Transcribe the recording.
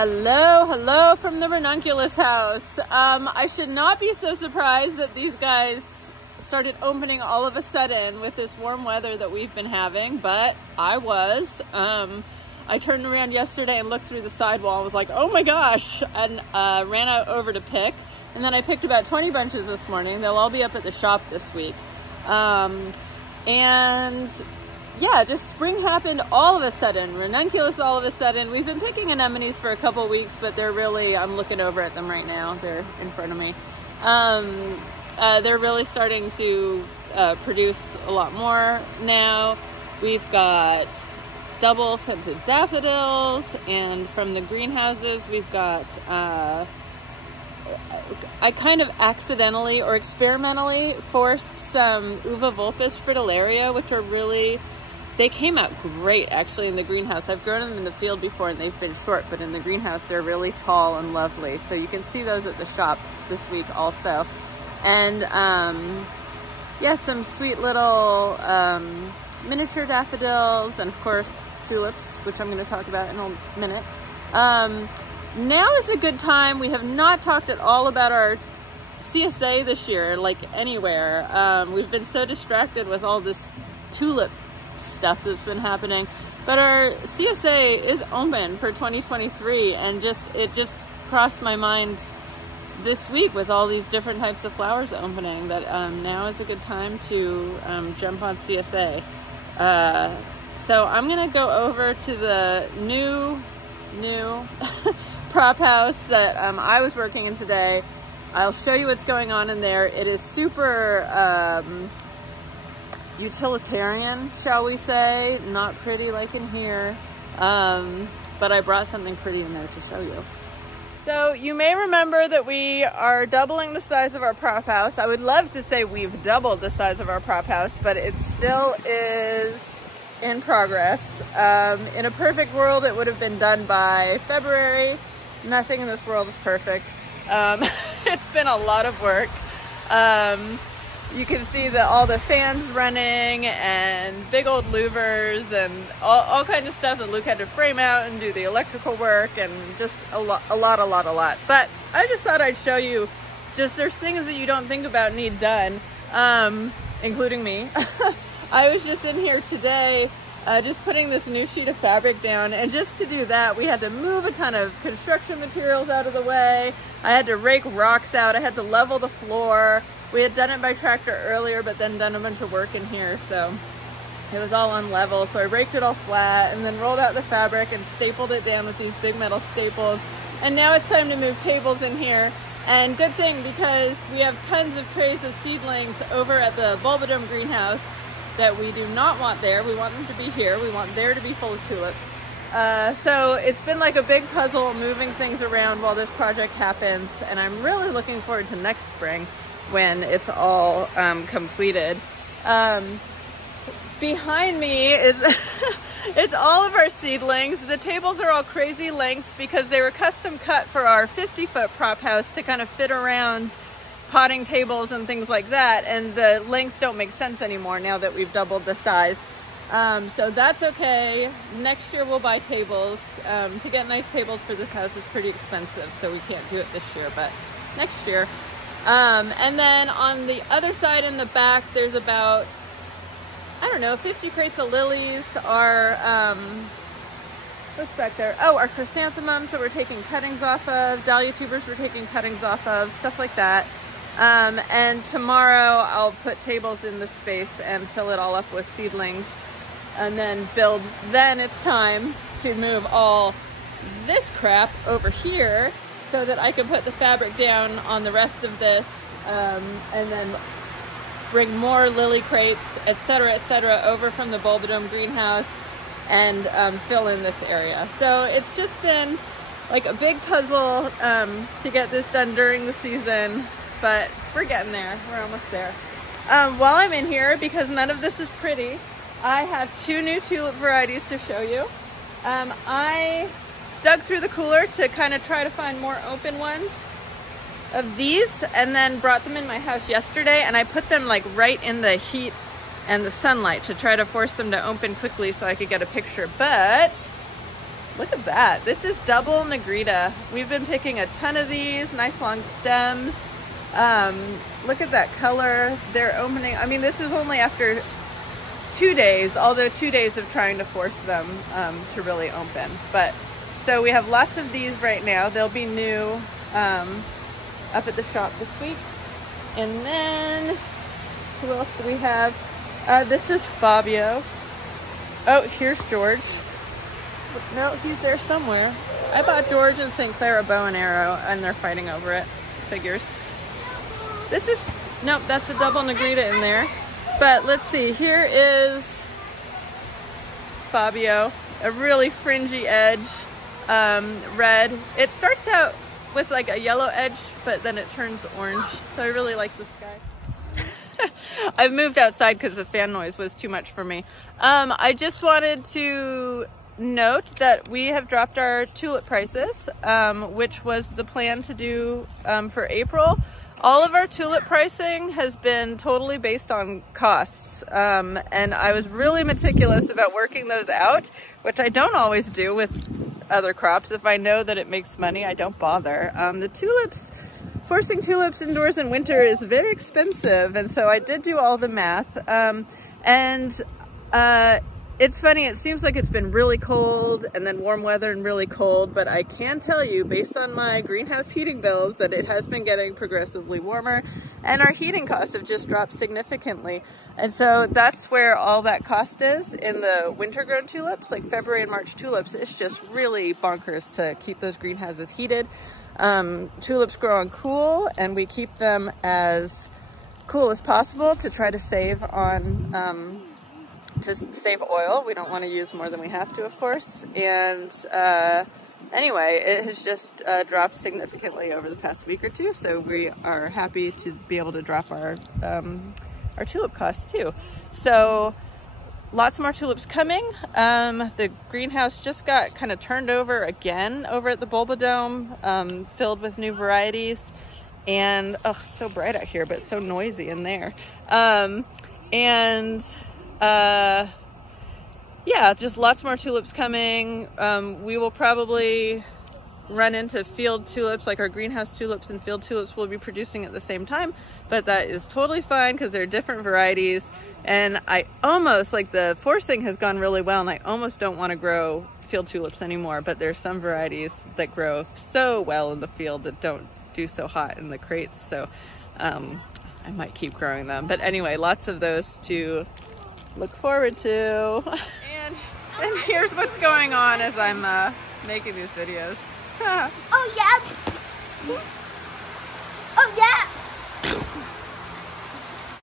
Hello from the Ranunculus house. I should not be so surprised that these guys started opening all of a sudden with this warm weather that we've been having, but I was. I turned around yesterday and looked through the sidewall and was like, oh my gosh, and ran out over to pick. And then I picked about 20 bunches this morning. They'll all be up at the shop this week. And yeah, just spring happened all of a sudden. Ranunculus all of a sudden. We've been picking anemones for a couple weeks, but they're really, I'm looking over at them right now. They're in front of me. They're really starting to produce a lot more now. We've got double scented daffodils, and from the greenhouses we've got I kind of accidentally or experimentally forced some uva vulpis fritillaria, which are really, they came out great actually in the greenhouse. I've grown them in the field before and they've been short, but in the greenhouse they're really tall and lovely. So you can see those at the shop this week also. And yeah, some sweet little miniature daffodils, and of course tulips, which I'm going to talk about in a minute. Now is a good time. We have not talked at all about our CSA this year, like anywhere. We've been so distracted with all this tulip stuff that's been happening. But our CSA is open for 2023, and it just crossed my mind this week with all these different types of flowers opening that now is a good time to jump on CSA. So I'm gonna go over to the new prop house that I was working in today. I'll show you what's going on in there. It is super utilitarian, shall we say, not pretty like in here, but I brought something pretty in there to show you. So you may remember that we are doubling the size of our prop house. I would love to say we've doubled the size of our prop house, but it still is in progress. In a perfect world, it would have been done by February. Nothing in this world is perfect. It's been a lot of work. You can see all the fans running and big old louvers and all kinds of stuff that Luke had to frame out and do the electrical work, and just a lot. But I just thought I'd show you, there's things that you don't think about need done, including me. I was just in here today just putting this new sheet of fabric down, and just to do that we had to move a ton of construction materials out of the way. I had to rake rocks out. I had to level the floor. We had done it by tractor earlier, but then done a bunch of work in here, so it was all unlevel. So I raked it all flat and then rolled out the fabric and stapled it down with these big metal staples. And now it's time to move tables in here. And good thing, because we have tons of trays of seedlings over at the Bulbadome greenhouse that we do not want there. We want them to be here. We want there to be full of tulips. So it's been like a big puzzle moving things around while this project happens, and I'm really looking forward to next spring when it's all completed. Behind me is it's all of our seedlings. The tables are all crazy lengths because they were custom cut for our 50-foot prop house to kind of fit around potting tables and things like that, and the lengths don't make sense anymore now that we've doubled the size. So that's okay. Next year we'll buy tables. To get nice tables for this house is pretty expensive, so we can't do it this year, but next year. And then on the other side in the back, there's about, I don't know, 50 crates of lilies. Our, what's back there? Oh, our chrysanthemums that we're taking cuttings off of, dahlia tubers we're taking cuttings off of, stuff like that. And tomorrow I'll put tables in the space and fill it all up with seedlings, and then then it's time to move all this crap over here so that I can put the fabric down on the rest of this, and then bring more lily crates, etc., over from the Bulbadome greenhouse and fill in this area. So it's just been like a big puzzle to get this done during the season, but we're getting there. We're almost there. While I'm in here, because none of this is pretty, I have 2 new tulip varieties to show you. I dug through the cooler to kind of try to find more open ones of these, and then brought them in my house yesterday, and I put them like right in the heat and the sunlight to try to force them to open quickly so I could get a picture. But Look at that. This is double Negrita. We've been picking a ton of these, nice long stems. Look at that color. They're opening. I mean, this is only after 2 days, although 2 days of trying to force them to really open. But so we have lots of these right now. They'll be new up at the shop this week. And then who else do we have? This is Fabio. Oh, here's George. No, he's there somewhere. I bought George and St. Clair a bow and arrow, and they're fighting over it. Figures. This is, nope, that's a double Negrita in there. But let's see, here is Fabio, a really fringy edge, red. It starts out with like a yellow edge, but then it turns orange. So I really like this guy. I've moved outside because the fan noise was too much for me. I just wanted to note that we have dropped our tulip prices, which was the plan to do for April. All of our tulip pricing has been totally based on costs, and I was really meticulous about working those out, which I don't always do with other crops. If I know that it makes money, I don't bother. The tulips, forcing tulips indoors in winter is very expensive, and so I did do all the math. It's funny, it seems like it's been really cold and then warm weather and really cold, but I can tell you based on my greenhouse heating bills that it has been getting progressively warmer, and our heating costs have just dropped significantly. And so that's where all that cost is in the winter grown tulips, like February and March tulips. It's just really bonkers to keep those greenhouses heated. Tulips grow on cool, and we keep them as cool as possible to try to save on to save oil. We don't want to use more than we have to, of course. And anyway, it has just dropped significantly over the past week or two, so we are happy to be able to drop our tulip costs too. So lots more tulips coming. The greenhouse just got kind of turned over again over at the Bulbadome, filled with new varieties. And oh, so bright out here, but so noisy in there. Yeah, just lots more tulips coming. We will probably run into field tulips, like our greenhouse tulips and field tulips will be producing at the same time, but that is totally fine because they're different varieties. And I almost, like, the forcing has gone really well, and I almost don't want to grow field tulips anymore, but there's some varieties that grow so well in the field that don't do so hot in the crates, so I might keep growing them. But anyway, lots of those to look forward to. And here's what's going on as I'm making these videos. Oh yeah.